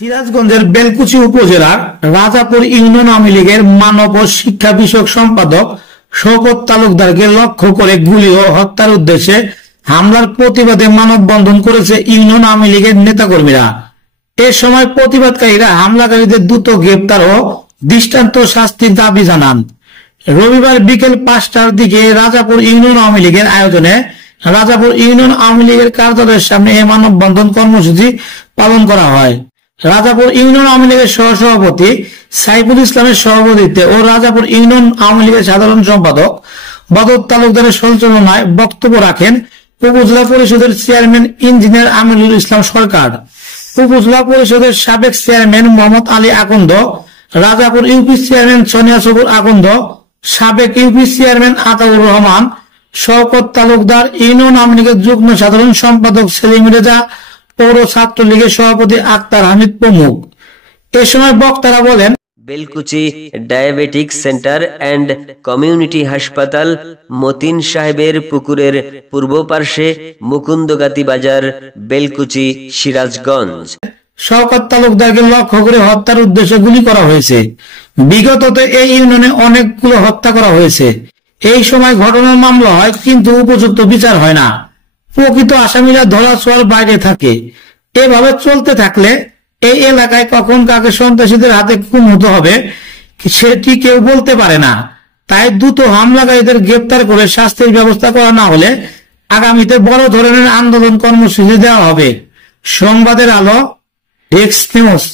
সিরাজগঞ্জের বেলকুচি উপজেলার রাজাপুর ইউনিয়ন আওয়ামী লীগের মানব ও শিক্ষা বিষয়ক সম্পাদক শওকত তালুকদারকে লক্ষ্য করে গুলি ও হত্যার উদ্দেশ্যে হামলার প্রতিবাদে মানববন্ধন করেছে ইউনিয়ন আওয়ামী লীগের নেতাকর্মীরা। এ সময় প্রতিবাদকারীরা হামলাকারীদের দ্রুত গ্রেপ্তার ও দৃষ্টান্ত শাস্তির দাবি জানান। রবিবার বিকেল 5টার দিকে রাজাপুর ইউনিয়ন আওয়ামী লীগের আয়োজনে রাজাপুর ইউনিয়ন আওয়ামী লীগের কার্যালয়ের সামনে এই মানববন্ধন কর্মসূচি পালন করা হয়। রাজাপুর ইউনিয়ন আওয়ামী লীগের সহসভাপতি সাইফুল ইসলামের সভাপতিত্বে ও রাজাপুর ইউনিয়ন আওয়ামী লীগের সাধারণ সম্পাদক বদর তালুকদারের সঞ্চালনায় বক্তব্য রাখেন উপজেলা পরিষদের চেয়ারম্যান ইঞ্জিনিয়ার আমিনুল ইসলাম সরকার, উপজেলা পরিষদের সাবেক chairman Mohammad Ali Akand, Rajapur UP chairman Sonia Sabur Akand, সাবেক UP chairman Ataur Rahman, Shawkat Talukdar, union Awami লীগের যুগ্ম সাধারণ সম্পাদক সেলিম রেজা, পৌর ছাত্রলীগের সভাপতি আক্তার হামিদ প্রমুখ। এ সময় বক্তারা বলেন, Belkuchi diabetic centre and community হাসপাতাল, মতিন সাহেবের পুকুরের পূর্ব পার্শ্বে, মুকুন্দগাতি বাজার, বেলকুচি, সিরাজগঞ্জ। শওকত তালুকদারকে লক্ষ্য করে হত্যার উদ্দেশ্যে গুলি করা হয়েছে। বিগততে এই ইউনিয়নে অনেকগুলো হত্যা করা হয়েছে। এই সময় ঘটনার মামলা হয়, কিন্তু উপযুক্ত বিচার হয় না। প্রকৃত আসামিরা ধরাছোঁয়ার বাইরে থাকে। এভাবে চলতে থাকলে এই এলাকায় কখন কাকে সন্ত্রাসীদের হাতে খুন হতে হবে সেটি কেউ বলতে পারে না। তাই দ্রুত হামলাকারীদের গ্রেপ্তার করে শাস্তির ব্যবস্থা করা না হলে আগামীতে বড় ধরনের আন্দোলন কর্মসূচি দেওয়া হবে। সংবাদের আলো, ডেস্ক নিউজ।